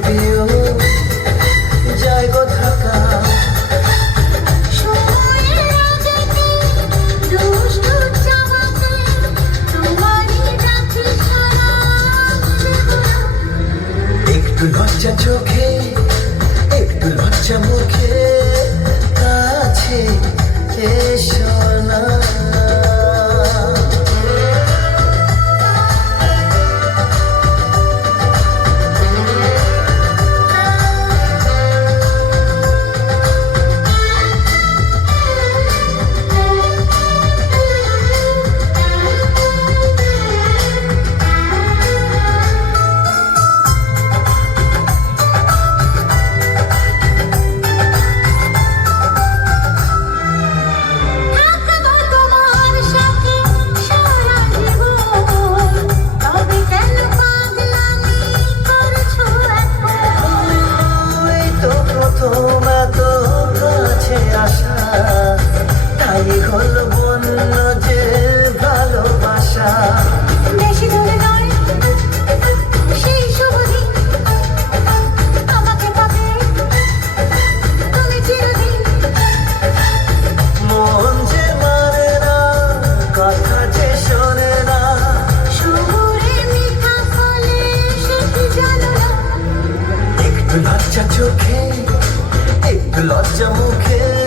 দিও যায় গো থাকা একটু লজ্জা চোখে একটু লজ্জা মুখে কাছে এসো না তোমার তো কাছে আসা তাই হল বন্য যে ভালোবাসা বেশি দূরে নয় সেই শুভ দিন আমাকে পাবে তুমি চিরদিন মন যে মানে না কথা যে শোনে না শহুরে মিঠা ফলে সে কি জানো না একটু লজ্জা চোখে একটু লজ্জা মুখে